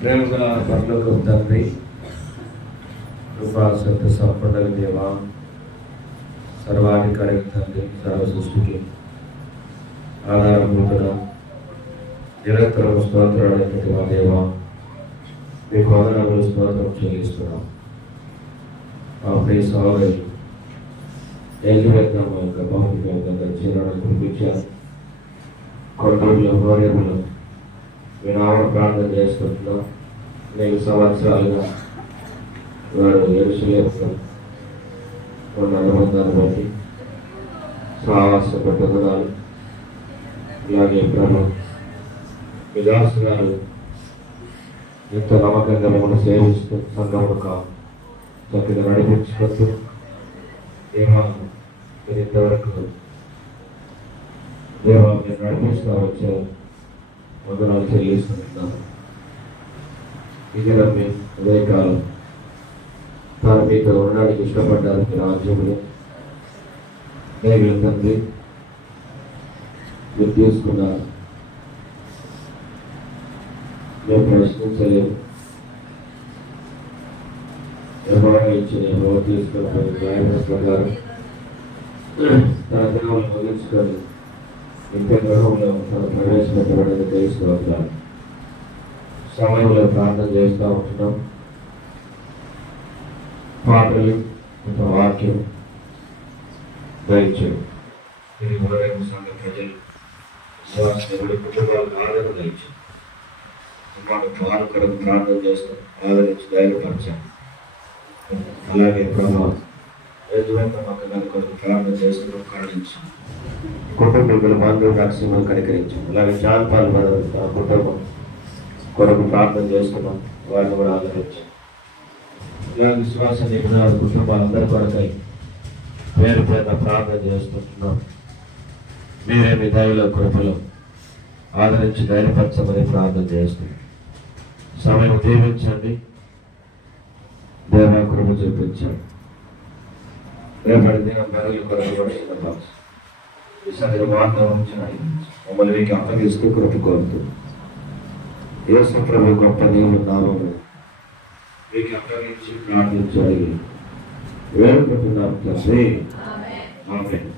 ప్రేమగల పరలోకపు తండ్రి, కృపా సత్య సంపదల దేవా, సర్వాధికారి తండ్రి, సర్వ సృష్టికి ఆధారభూతుడ, నిరంతరం స్తోత్రాలైనటువంటి మా దేవా, మీకు వందనాలు స్తోత్రం చెల్లిస్తున్నాం. మా ప్రియ సహోదరి ఏజువేత్నం యొక్క భౌతిక జీవనాన్ని కురిపించారు. కొట్టూరులో హోరేములో వినామన ప్రార్థన చేసుకుంటున్నాం. 4 సంవత్సరాలుగా వారు ఎరుసలేములో ఉన్న అనుబంధాన్ని బట్టి సావాస పట్టుదనాలు, అలాగే ప్రభు విలాసు గారు ఎంతో నమ్మకంగా మిమ్మల్ని సేవిస్తూ సంఘమును చక్కగా నడిపించుకుంటూ దేవా మీరు ఇంతవరకు దేవా మీరు నడిపిస్తూ వచ్చారు. వందనాలు చెల్లిస్తున్నాను. ఇది నమ్మి ఉదయకాలం తాను మీతో ఉండడానికి ఇష్టపడ్డారు. మీ రాజ్యంలో నేను తండ్రి మీరు తీసుకున్నారు. మేము ప్రశ్నించలేము. ఎవరో ఇచ్చిన ఎవరో తీసుకుని న్యాయ ప్రకారం తన దినాలను ముగించుకొని నిత్య గృహంలో తన ప్రవేశపెట్టబడిన తెలుసుకోవాలి. సమయంలో ప్రార్థన చేస్తూ ఉంటున్నాం. పాటలు, వాక్యం దయచేయం. మీరు సంఘ ప్రజలు విశ్వాస కుటుంబాలకు ఆదరణ దయచేయం. మాకు వారు కొరకు ప్రార్థన చేస్తాం, ఆదరించి ధైర్యపరచాం. అలాగే ప్రభావం కొరకు ప్రార్థన చేస్తున్నాం, కరుణించాం. కుటుంబీకుల బంధువు నరసింహం కనికరించాం. అలాగే జాన్పాల్ కుటుంబం కొరకు ప్రార్థన చేస్తున్నాం, వారిని కూడా ఆదరించాం. ఇలాగ విశ్వాస నిపుణుల కుటుంబాలందరి కొరకై పేరు పేరున ప్రార్థన చేస్తుంటున్నాం. మీరే మీ దయలో కృపలో ఆదరించి ధైర్యపరచమని ప్రార్థన చేస్తున్నాం. సమయం దీవించండి, దేవా కృప చూపించండి. రేపటి దినం బరువులు కొరకు కూడా ఈ సరైన వాతావరణం మమ్మల్ని మీకు అప్పగిస్తూ కృప కోరుతూ యేసు ప్రభు గొప్ప దేవుని నామమున మీకు అప్పగించి ప్రార్థించాలి వేడుకుంటున్నాం తండ్రి. ఆమేన్.